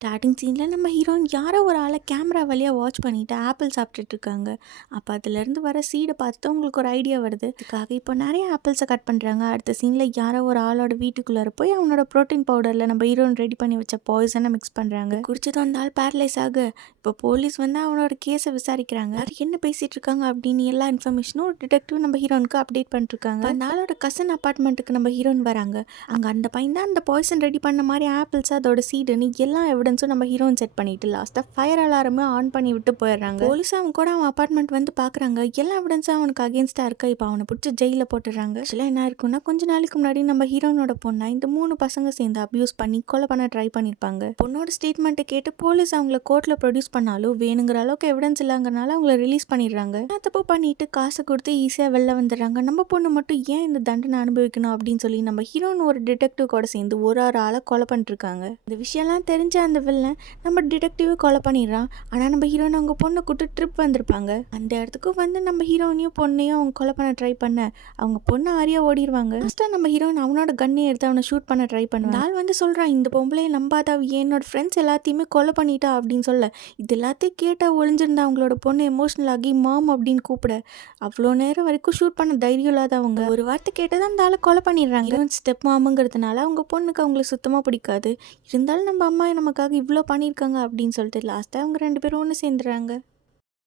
Starting சீனில் நம்ம heroine யாரோ ஒரு ஆளை கேமரா வழியாக வாட்ச் பண்ணிவிட்டு ஆப்பிள் சாப்பிட்டுட்டு இருக்காங்க. அப்போ அதுலேருந்து வர சீடை பார்த்துட்டு உங்களுக்கு ஒரு ஐடியா வருது. இதுக்காக இப்போ நிறைய ஆப்பிள்ஸை கட் பண்ணுறாங்க. அடுத்த சீனில் யாரோ ஒரு ஆளோட வீட்டுக்குள்ளார போய் அவனோட ப்ரோட்டீன் பவுடரில் நம்ம ஹீரோயின் ரெடி பண்ணி வச்ச பாய்சனை மிக்ஸ் பண்ணுறாங்க. குடிச்சது அந்த ஆள் பேரலைஸ் ஆக இப்போ போலீஸ் வந்து அவனோட கேஸை விசாரிக்கிறாங்க. அது என்ன பேசிகிட்டு இருக்காங்க அப்படின்னு எல்லா இன்ஃபர்மேஷனும் ஒரு டிடெக்டிவ் நம்ம ஹீரோனுக்கு அப்டேட் பண்ணிருக்காங்க. அந்த ஆளோட கசன் அப்பார்ட்மெண்ட்டுக்கு நம்ம ஹீரோயின் வராங்க. அங்கே அந்த பையன் தான் அந்த பாய்சன் ரெடி பண்ண மாதிரி ஆப்பிள்ஸ் அதோட சீடுன்னு எல்லா எவிடன்ஸும் நம்ம ஹீரோயின் செட் பண்ணிட்டு லாஸ்ட்டாக ஃபயர் அலாரமே ஆன் பண்ணி விட்டு போயிடுறாங்க. போலீஸ் அவன் கூட அவன் அப்பார்ட்மெண்ட் வந்து பார்க்குறாங்க. எல்லா எவிடன்ஸும் அவனுக்கு அகேன்ஸ்டாக இருக்கா. இப்போ அவனை பிடிச்சி ஜெயிலில் போட்டுடுறாங்க. ஆக்சுவலாக என்ன இருக்குன்னா, கொஞ்ச நாளைக்கு முன்னாடி நம்ம ஹீரோனோட பொண்ணை இந்த 3 பசங்க சேர்ந்து அப்யூஸ் பண்ணி கொலை பண்ண ட்ரை பண்ணியிருப்பாங்க. பொண்ணோட ஸ்டேட்மெண்ட்டை கேட்டு போலீஸ் அவங்கள கோர்ட்டில் ப்ரொடியூஸ் பண்ணாலும் வேணுங்கிற அளவுக்கு எவிடன்ஸ் இல்லைங்கிறனால அவங்கள ரிலீஸ் பண்ணிடுறாங்க. தப்பு பண்ணிட்டு காசை கொடுத்து ஈஸியாக வெளில வந்துடுறாங்க. நம்ம பொண்ணு மட்டும் ஏன் இந்த தண்டனை அனுபவிக்கணும் அப்படின்னு சொல்லி நம்ம ஹீரோன் ஒரு டிடெக்டிவ் கூட சேர்ந்து ஒரு ஆளை கொலை பண்ணிருக்காங்க. இந்த விஷயம்லாம் தெரிஞ்ச அந்த வில்லன் நம்ம டிடெக்டிவ் கொலை பண்ணிடுறான். ஆனால் நம்ம ஹீரோயின் அவங்க பொண்ணை கூட்டு ட்ரிப் வந்திருப்பாங்க. அந்த இடத்துக்கு வந்து நம்ம ஹீரோனையும் பொண்ணையும் அவங்க கொலை பண்ண ட்ரை பண்ண அவங்க பொண்ணு ஆரியா ஓடிடுவாங்க. லாஸ்ட்டாக நம்ம ஹீரோயின் அவனோட கண்ணை எடுத்து அவனை ஷூட் பண்ண ட்ரை பண்ணுவான். நாள் வந்து சொல்கிறான், இந்த பொம்பளையை நம்பாதா, என்னோட ஃப்ரெண்ட்ஸ் எல்லாத்தையுமே கொலை பண்ணிட்டா அப்படின்னு சொல்ல, இது எல்லாத்தையும் கேட்டால் ஒளிஞ்சிருந்தா அவங்களோட பொண்ணு எமோஷனல் ஆகி மாம் அப்படின்னு கூப்பிட அவ்வளோ நேரம் வரைக்கும் ஷூட் பண்ண தைரியம் இல்லாதவங்க ஒரு வார்த்தை கேட்டதான் அந்த ஆளை கொலை பண்ணிடுறாங்க. ஸ்டெப் மாமுங்கிறதுனால அவங்க பொண்ணுக்கு அவங்களுக்கு சுத்தமாக பிடிக்காது. இருந்தாலும் நம்ம அம்மா நமக்காக இவ்வளோ பண்ணியிருக்காங்க அப்படின்னு சொல்லிட்டு லாஸ்ட்டாக அவங்க 2 பேரும் ஒன்று சேர்ந்துடுறாங்க.